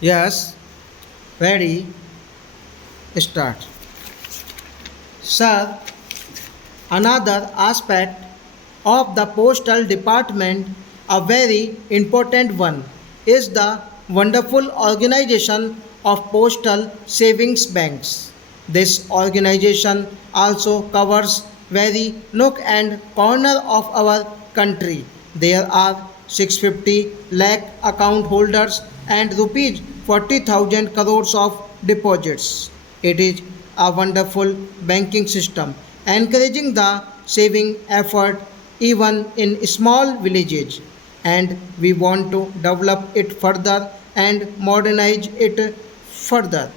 Yes, ready, start. Sir, another aspect of the postal department, a very important one, is the wonderful organization of postal savings banks. This organization also covers very nook and corner of our country. There are 650 lakh account holders and rupees 40,000 crores of deposits. It is a wonderful banking system encouraging the saving effort even in small villages, and we want to develop it further and modernize it further.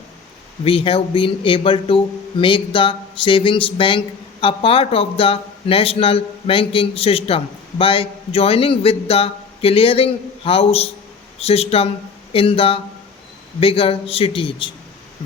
We have been able to make the savings bank a part of the national banking system by joining with the clearing house system in the bigger cities,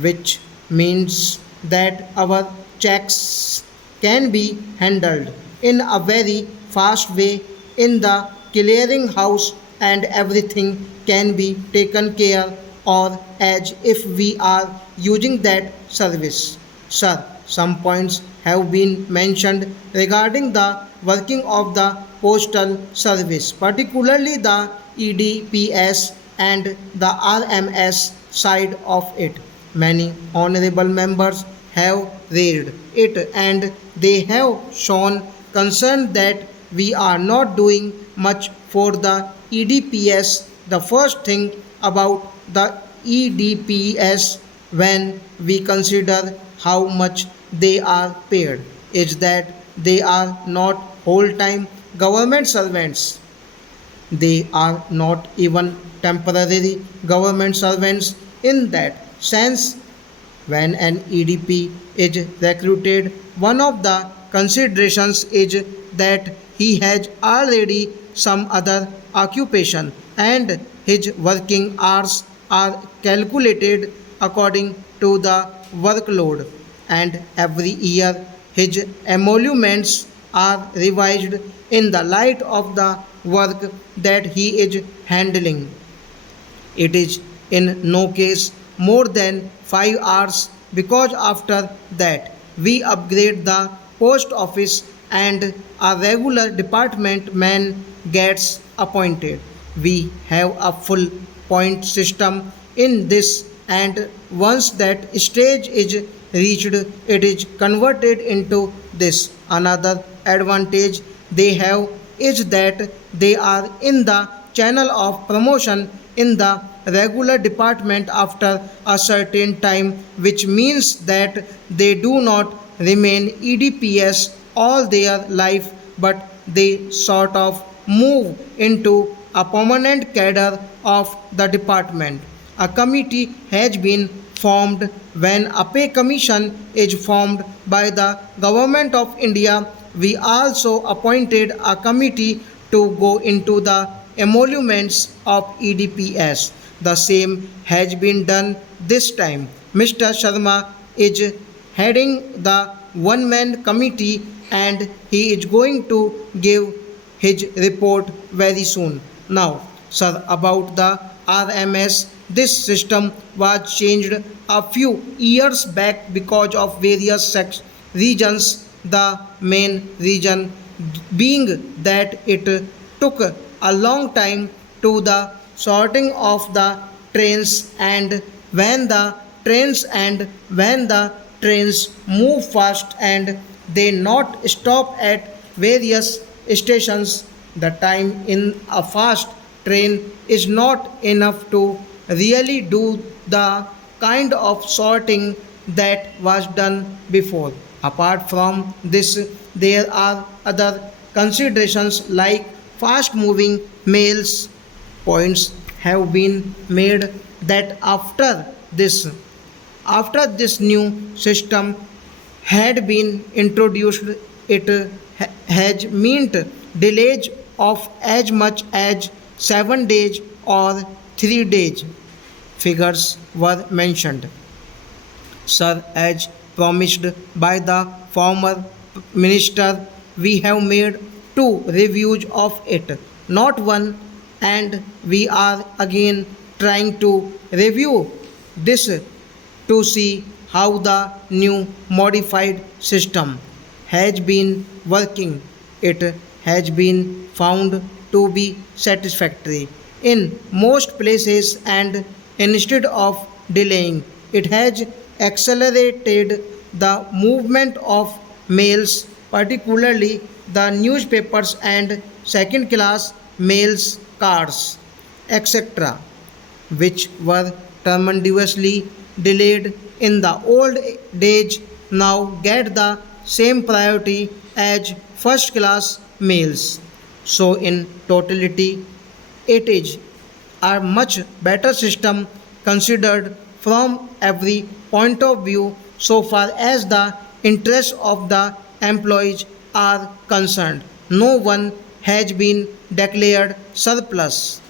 which means that our checks can be handled in a very fast way in the clearing house and everything can be taken care or as if we are using that service. Sir, some points have been mentioned regarding the working of the postal service, particularly the EDPS and the RMS side of it. Many honorable members have raised it and they have shown concern that we are not doing much for the EDPS. The first thing about the EDPS when we consider how much they are paid is that they are not whole time government servants. They are not even temporary government servants in that sense. When an EDP is recruited, one of the considerations is that he has already some other occupation and his working hours are calculated according to the workload, and every year his emoluments are revised in the light of the work that he is handling. It is in no case more than 5 hours because after that we upgrade the post office and a regular department man gets appointed. We have a full point system in this, and once that stage is reached it is converted into this. Another advantage they have is that they are in the channel of promotion in the regular department after a certain time, which means that they do not remain EDPS all their life but they sort of move into a permanent cadre of the department. A committee has been formed. When a pay commission is formed by the government of India, we also appointed a committee to go into the emoluments of EDPS. The same has been done this time. Mr. Sharma is heading the one man committee and he is going to give his report very soon. Now, sir, about the RMS, this system was changed a few years back because of various reasons. The main reason being that it took a long time to the sorting of the trains, and when the trains move fast and they not stop at various stations, the time in a fast train is not enough to really do the kind of sorting that was done before. Apart from this, there are other considerations like fast moving mails. Points have been made that after this new system had been introduced, it has meant delays of as much as 7 days or 3 days. Figures were mentioned. Sir, as promised by the former minister, we have made two reviews of it, not one, and we are again trying to review this to see how the new modified system has been working. It has been found to be satisfactory in most places, and instead of delaying, it has accelerated the movement of mails, particularly the newspapers and second class mails, cars, etc., which were tremendously delayed in the old days, now get the same priority as first class mails. So, in totality, it is a much better system considered from every point of view so far as the interests of the employees are concerned. No one has been declared surplus.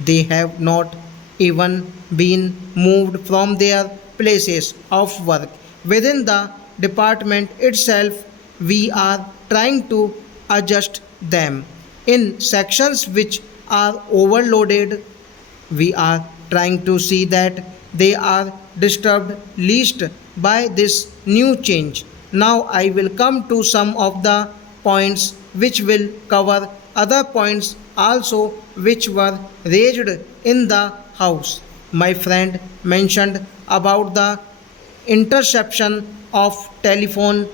They have not even been moved from their places of work. Within the department itself, we are trying to adjust them. In sections which are overloaded, we are trying to see that they are disturbed least by this new change. Now I will come to some of the points which will cover other points also which were raised in the house. My friend mentioned about the interception of telephone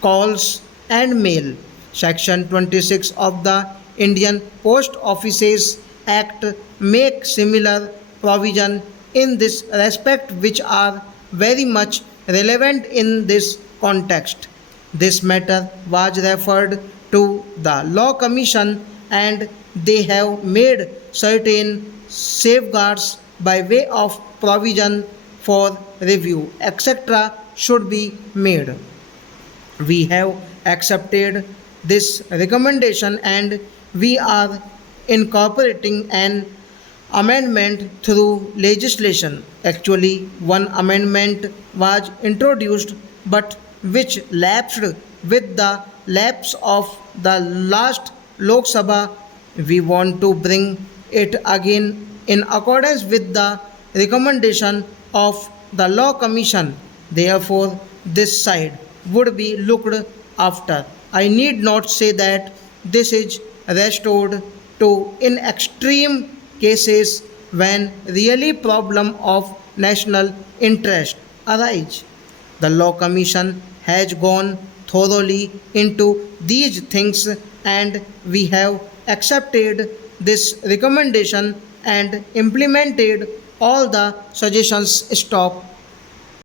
calls and mail. Section 26 of the Indian Post Offices Act make similar provision in this respect which are very much relevant in this context. This matter was referred to the Law Commission and they have made certain safeguards by way of provision for review, etc., should be made. We have accepted this recommendation and we are incorporating an amendment through legislation. Actually, one amendment was introduced but which lapsed with the lapse of the last Lok Sabha. We want to bring it again in accordance with the recommendation of the Law Commission. Therefore, this side would be looked after. I need not say that this is restored to in extreme cases when really problem of national interest arise. The Law Commission has gone thoroughly into these things and we have accepted this recommendation and implemented all the suggestions. Stop.